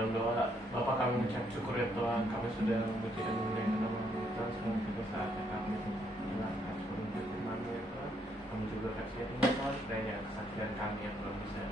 dalam doa, Bapa kami mengucap syukur ya Tuhan, kami sudah memuji dan memuliakan nama-Mu ya Tuhan. Sekarang juga saatnya kami mendengarkan seluruh firman-Mu ya Tuhan. Kami juga kasih ini Tuhan, kiranya kesaksian kami yang telah bisa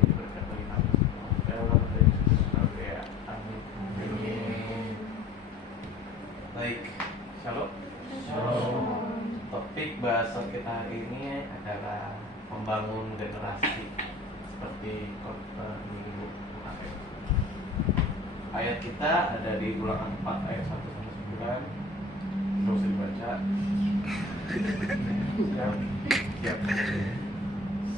jadi berkat bagi kami semua. Dalam nama Tuhan Yesus kami ya, amin. Amin. Baik, shalom. Topik bahasan kita hari ini adalah membangun generasi seperti khotbah minggu kemarin. Ayat kita ada di Ulangan 4 ayat 1-9. Terus dibaca. Siap.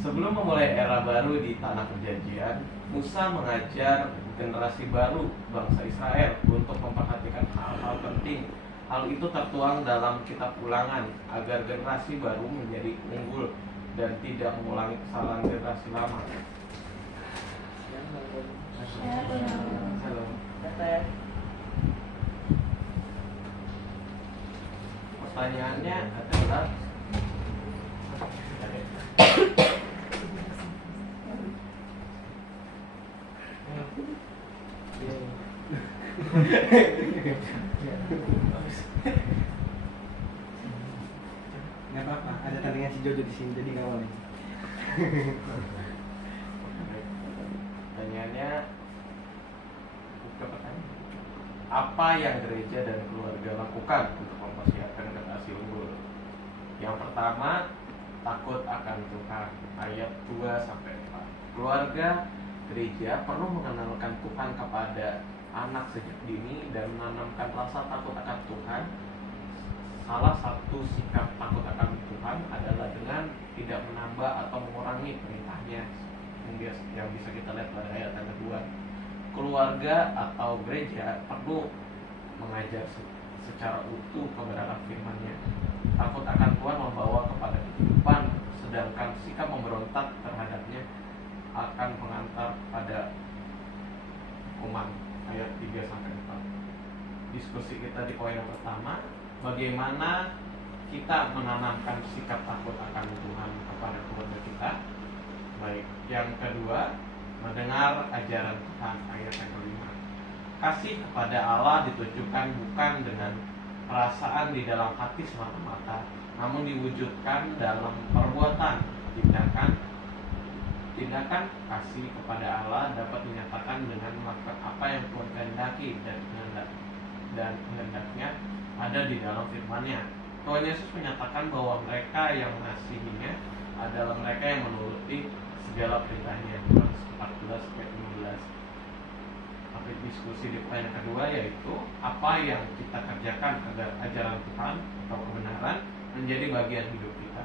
Sebelum memulai era baru di tanah perjanjian, Musa mengajar generasi baru bangsa Israel untuk memperhatikan hal-hal penting. Hal itu tertuang dalam kitab Ulangan agar generasi baru menjadi unggul dan tidak mengulangi kesalahan generasi lama. Halo. Pertanyaannya adalah nggak apa-apa, ada tandingan si Jojo di sini jadi ngawal nih. Pertanyaannya, apa yang gereja dan keluarga lakukan untuk mempersiapkan generasi unggul? Yang pertama, takut akan Tuhan. Ayat 2-4. Keluarga gereja perlu mengenalkan Tuhan kepada anak sejak dini dan menanamkan rasa takut akan Tuhan. Salah satu sikap takut akan Tuhan adalah dengan tidak menambah atau mengurangi perintahnya, yang bisa kita lihat pada ayat yang kedua. Keluarga atau gereja perlu mengajar secara utuh kebenaran firman-Nya. Takut akan Tuhan membawa kepada kehidupan, sedangkan sikap memberontak terhadapnya akan mengantar pada hukuman. Ayat 3-4. Diskusi kita di poin yang pertama, bagaimana kita menanamkan sikap takut akan Tuhan kepada keluarga kita. Baik, yang kedua, mendengar ajaran Tuhan. Ayat yang kelima, kasih kepada Allah ditujukan bukan dengan perasaan di dalam hati semata-mata, namun diwujudkan dalam perbuatan. Tindakan kasih kepada Allah dapat dinyatakan dengan melakukan apa yang Tuhan kehendaki dan kehendaknya ada di dalam firman-Nya. Tuhan Yesus menyatakan bahwa mereka yang mengasihinya adalah mereka yang menuruti segala perintahnya. Yohanes 14-15. Tapi diskusi di poin yang kedua, yaitu apa yang kita kerjakan agar ajaran Tuhan atau kebenaran menjadi bagian hidup kita.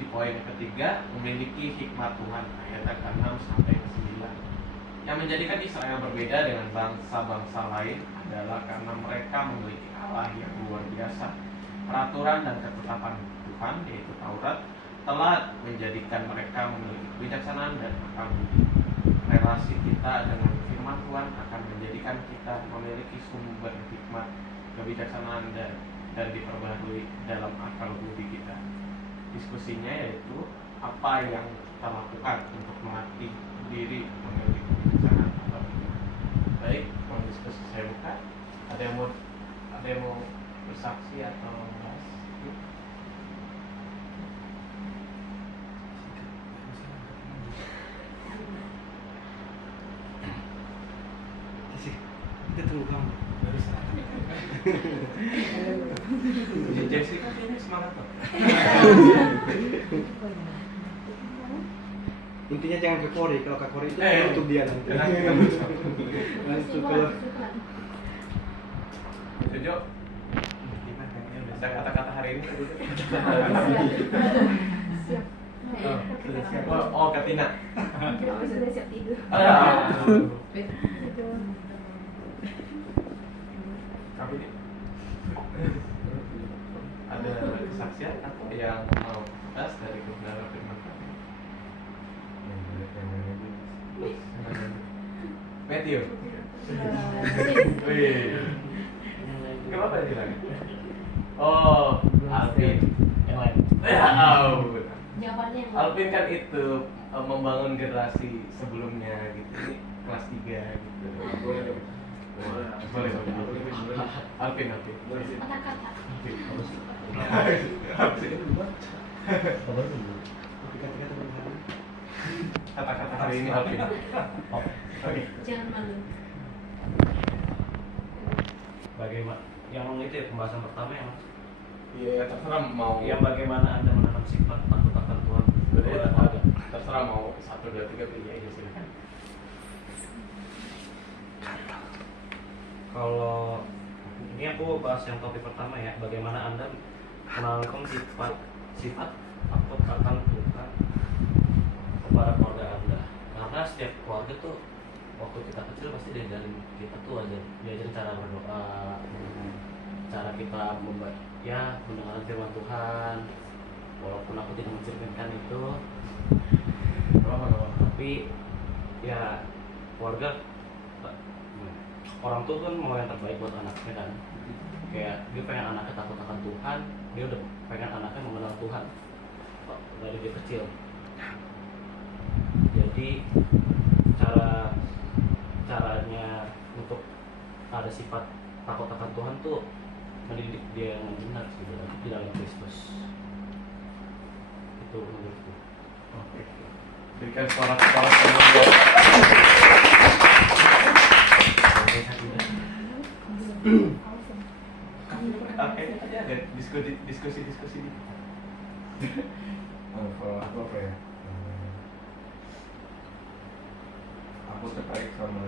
Di poin yang ketiga, memiliki hikmat Tuhan. Ayat 6-9. Yang menjadikan Israel berbeda dengan bangsa-bangsa lain adalah karena mereka memiliki Allah yang luar biasa. Peraturan dan ketetapan Tuhan, yaitu Taurat, telah menjadikan mereka memiliki kebijaksanaan dan akal budi. Relasi kita dengan firman Tuhan akan menjadikan kita memiliki sumber hikmat, kebijaksanaan dan diperbarui dalam akal budi kita. Diskusinya yaitu apa yang kita lakukan untuk melatih diri memiliki kebijaksanaan akal budi. Baik, mau diskusi saya buka. Ada yang mau bersaksi atau membahas? Kita tunggu kamu. Jessica ini semangat kok. Intinya jangan ke Kori, kalau ke Kori itu untuk dia nanti. Langsung kalau Jojo, bisa kata-kata hari ini? Siap. Oh, Katina. Sudah siap tidur. Kamu ini ada kesaksian atau yang mau bahas dari kebenaran firman kami? Matthew. Wih. Kenapa dia bilang? Oh, Alvin. Jawabannya Alvin kan itu membangun generasi sebelumnya gitu. kelas 3 gitu. Boleh dong. Boleh. Alvin. Kata-kata. Kata-kata hari ini Alvin. Oke. Jangan malu. Bagaimana yang itu ya pembahasan pertama yang Iya, terserah mau. yang bagaimana Anda menanam sifat takut akan Tuhan. Terserah mau 1, 2, 3 pilih aja silakan. Kalau ini aku bahas yang topik pertama ya, bagaimana Anda menanamkan sifat takut akan Tuhan kepada keluarga Anda. Karena setiap keluarga tuh waktu kita kecil pasti diajarin kita tuh diajarin cara berdoa, cara kita mendengarkan firman Tuhan. Walaupun aku tidak mencerminkan itu, tapi ya keluarga orang tua kan mau yang terbaik buat anaknya kan. Kayak dia pengen anaknya takut akan Tuhan, dia udah pengen anaknya mengenal Tuhan dari dia kecil. Jadi caranya untuk ada sifat takut akan Tuhan tuh mendidik dia yang benar sih di dalam Kristus. Itu menurutku. Oke. Berikan suara-suara semuanya. Oke, aja diskusi. Kalau aku apa ya? Aku tertarik sama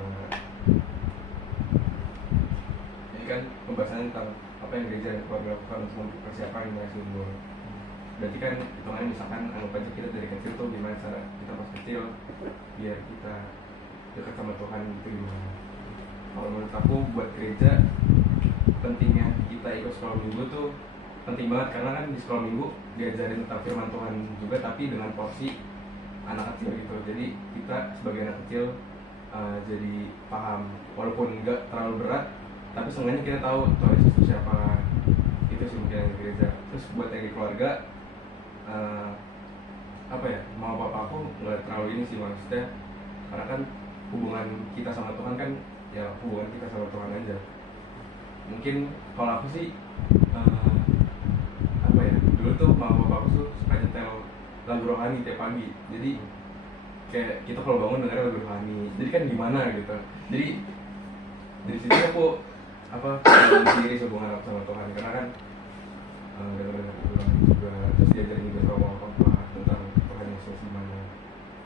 ini kan pembahasannya tentang apa yang gereja dan keluarga lakukan untuk mempersiapkan generasi umur. Berarti kan hitungannya misalkan anggap aja kita dari kecil tuh gimana cara kita pas kecil biar kita dekat sama Tuhan gitu gimana. Kalau menurut aku buat gereja pentingnya kita ikut sekolah minggu tuh penting banget karena kan di sekolah minggu diajarin tentang firman Tuhan juga tapi dengan porsi anak kecil gitu. Jadi kita sebagai anak kecil jadi paham walaupun enggak terlalu berat tapi seenggaknya kita tahu Tuhan Yesus itu siapa. Itu sih mungkin yang di gereja. Terus buat yang di keluarga apa ya, mau papa aku nggak terlalu ini sih maksudnya karena kan hubungan kita sama Tuhan kan ya hubungan kita sama Tuhan aja. Mungkin kalau aku sih apa ya, dulu tuh mama papa aku tuh suka nyetel lagu rohani tiap pagi. Jadi kayak kita kalau bangun dengar lagu rohani, jadi kan gimana gitu. Jadi dari situ aku sendiri hubungan aku sama Tuhan karena kan dengar lagu rohani juga, terus diajarin juga sama mama papa tentang Tuhan Yesus gimana.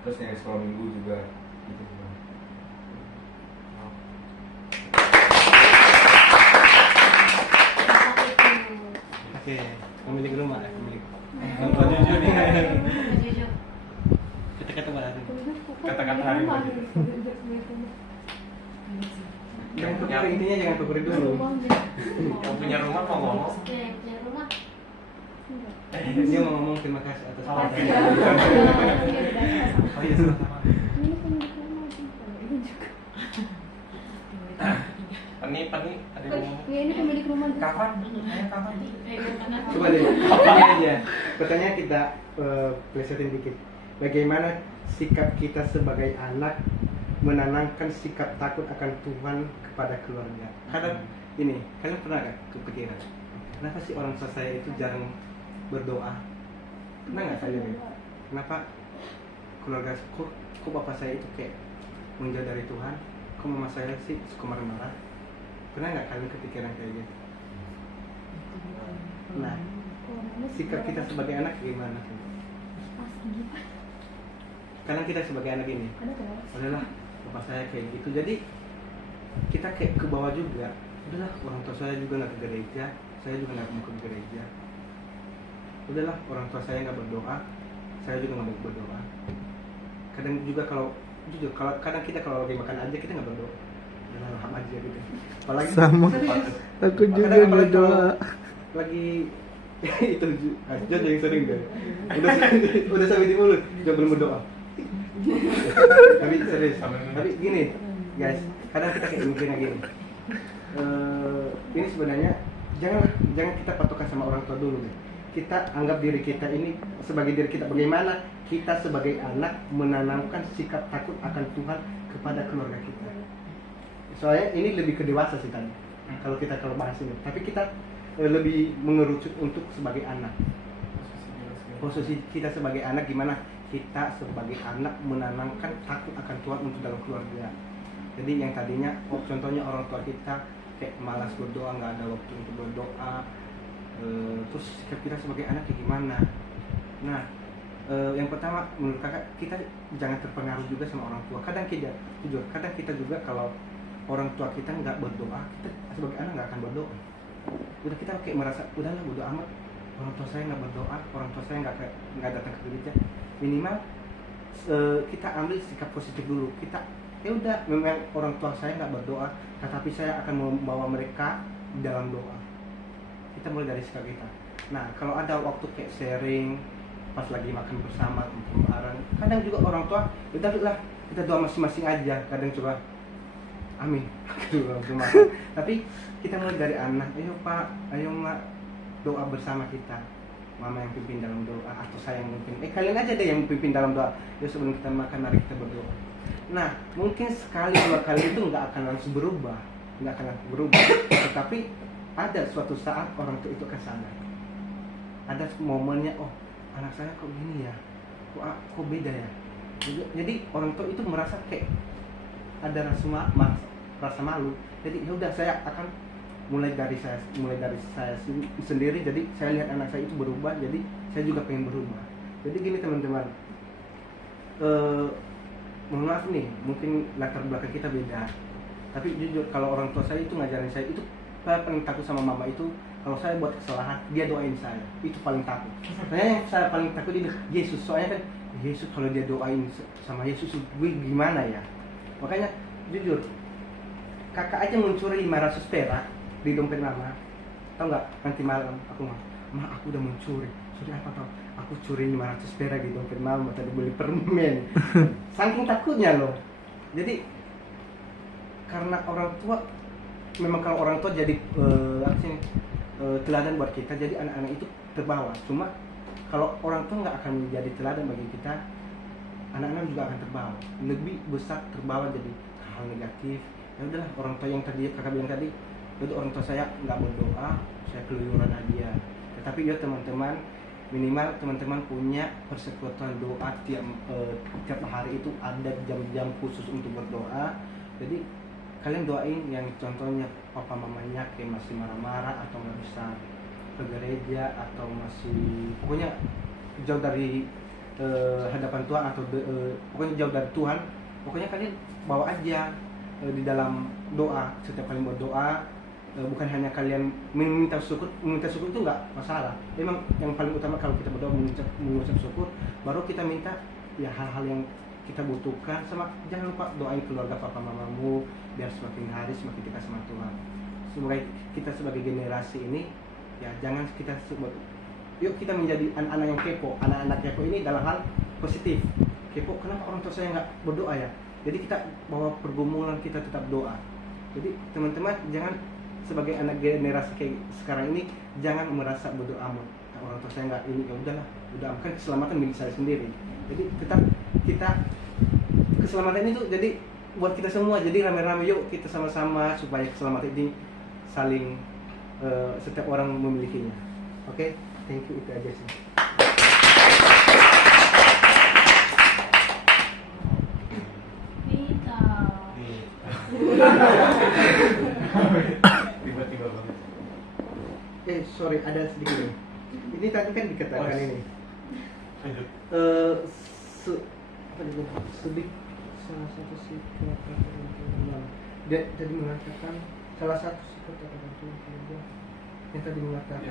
Terus yang di sekolah minggu juga gitu semua. Oke, pemilik rumah. Jujur nih. Kata-kata baru. Kata-kata hari ini. Yang intinya jangan kekurin dulu. Yang punya rumah mau ngomong. Yang punya rumah. Dia mau ngomong terima kasih atas Oh, waktu. oke. Oh iya, sama-sama. Pani ada yang ngomong. Ini pemilik rumah. Kapan? Kapan? Coba deh, pertanyaan aja. Pertanyaan kita plesetin dikit. Bagaimana sikap kita sebagai anak menanamkan sikap takut akan Tuhan kepada keluarga? Karena ini, kalian pernah gak kepikiran? Kenapa sih orang tua saya itu jarang berdoa? Pernah nggak kalian? Kenapa keluarga kok bapak saya itu kayak menjauh dari Tuhan? Kok mama saya sih suka marah-marah? Pernah nggak kalian kepikiran kayak gitu? Nah, sikap kita sebagai anak gimana? Karena kita sebagai anak ini, adalah bapak saya kayak gitu. Jadi kita kayak ke bawah juga. Udahlah, orang tua saya juga nggak ke gereja, saya juga nggak mau ke gereja. Udahlah, orang tua saya nggak berdoa, saya juga nggak mau berdoa. Kadang juga jujur, kadang kita kalau lagi makan aja kita nggak berdoa. Alham aja gitu. Apalagi Sama. serius. Aku juga Apalagi kalau berdoa. lagi itu Jo yang sering deh. Udah sampai di mulut, Jo belum berdoa. Tapi serius. Tapi gini, guys, kadang kita kayak mikirnya gini. Ini sebenarnya jangan kita patokan sama orang tua dulu deh. kita anggap diri kita ini sebagai diri kita, bagaimana kita sebagai anak menanamkan sikap takut akan Tuhan kepada keluarga kita. Soalnya ini lebih ke dewasa sih kan, kalau bahas ini. Tapi kita lebih mengerucut untuk sebagai anak. Posisi kita sebagai anak, gimana kita sebagai anak menanamkan takut akan Tuhan untuk dalam keluarga. Jadi yang tadinya, contohnya orang tua kita kayak malas berdoa, nggak ada waktu untuk berdoa, terus sikap kita sebagai anak kayak gimana? Nah, yang pertama menurut kakak, kita jangan terpengaruh juga sama orang tua. Kadang kita juga kalau orang tua kita nggak berdoa, kita sebagai anak nggak akan berdoa. Udah kita kayak merasa udahlah bodo amat, orang tua saya nggak berdoa, orang tua saya nggak datang ke gereja. Minimal kita ambil sikap positif dulu. Kita ya udah, memang orang tua saya nggak berdoa, tetapi saya akan membawa mereka dalam doa. Kita mulai dari sikap kita. Nah, kalau ada waktu kayak sharing, pas lagi makan bersama, bareng, kadang juga orang tua, udahlah kita doa masing-masing aja. Kadang coba, amin, gitu langsung makan. Tapi kita mulai dari anak, ayo pak, ayo mak, doa bersama kita. Mama yang pimpin dalam doa, atau saya yang pimpin. Kalian aja deh yang pimpin dalam doa. Ya sebelum kita makan, mari kita berdoa. Nah, mungkin sekali dua kali itu nggak akan langsung berubah, tetapi ada suatu saat orang tua itu akan sadar. Ada momennya, oh anak saya kok gini ya, kok beda ya. Jadi orang tua itu merasa kayak ada rasa malu. Jadi ya udah, saya akan mulai dari saya sendiri. Jadi saya lihat anak saya itu berubah, jadi saya juga pengen berubah. Jadi gini teman-teman, mohon maaf nih, mungkin latar belakang kita beda, tapi jujur kalau orang tua saya itu ngajarin saya, itu saya paling takut sama mama itu, kalau saya buat kesalahan dia doain saya, itu paling takut. Soalnya yang saya paling takut ini Yesus, soalnya kan Yesus kalau dia doain sama Yesus, gue gimana ya. Makanya jujur, kakak aja mencuri 500 perak di dompet mama, tau nggak? Nanti malam aku aku udah mencuri. Curi apa tau? Aku curi 500 perak di dompet mama tadi beli permen. Saking takutnya loh. Jadi karena orang tua, memang kalau orang tua jadi teladan buat kita, jadi anak-anak itu terbawa. Cuma kalau orang tua nggak akan menjadi teladan bagi kita, anak-anak juga akan terbawa. Lebih besar terbawa jadi hal negatif. Ya udahlah, orang tua yang tadi kakak bilang tadi, itu orang tua saya nggak berdoa, saya keluyuran aja. Tetapi ya teman-teman, minimal teman-teman punya persekutuan doa tiap hari, itu ada jam-jam khusus untuk berdoa. Jadi kalian doain yang contohnya papa mamanya kayak masih marah-marah atau nggak bisa ke gereja atau masih pokoknya jauh dari hadapan Tuhan atau pokoknya jauh dari Tuhan. Pokoknya kalian bawa aja di dalam doa. Setiap kali berdoa, bukan hanya kalian minta syukur itu nggak masalah. Memang yang paling utama kalau kita berdoa mengucap syukur, baru kita minta ya hal-hal yang kita butuhkan. Sama jangan lupa doain keluarga papa mamamu biar semakin hari semakin dekat sama Tuhan. Semoga kita sebagai generasi ini ya jangan kita yuk kita menjadi anak-anak yang kepo. Anak-anak kepo ini dalam hal positif. Kepo, kenapa orang tua saya nggak berdoa ya? Jadi kita bawa pergumulan kita tetap doa. Jadi teman-teman jangan sebagai anak generasi kayak sekarang ini jangan merasa bodo amat. Orang tua saya nggak ini, ya udahlah, udah kan keselamatan milik saya sendiri. Jadi tetap kita keselamatan itu jadi buat kita semua. Jadi rame-rame yuk kita sama-sama supaya keselamatan ini saling setiap orang memilikinya. Oke, thank you, itu aja sih. Tiba-tiba banget. Sorry, ada sedikit nih. Ini tadi kan dikatakan ini. Lanjut. Salah satu sikap dia tadi mengatakan salah satu sikap yang tadi mengatakan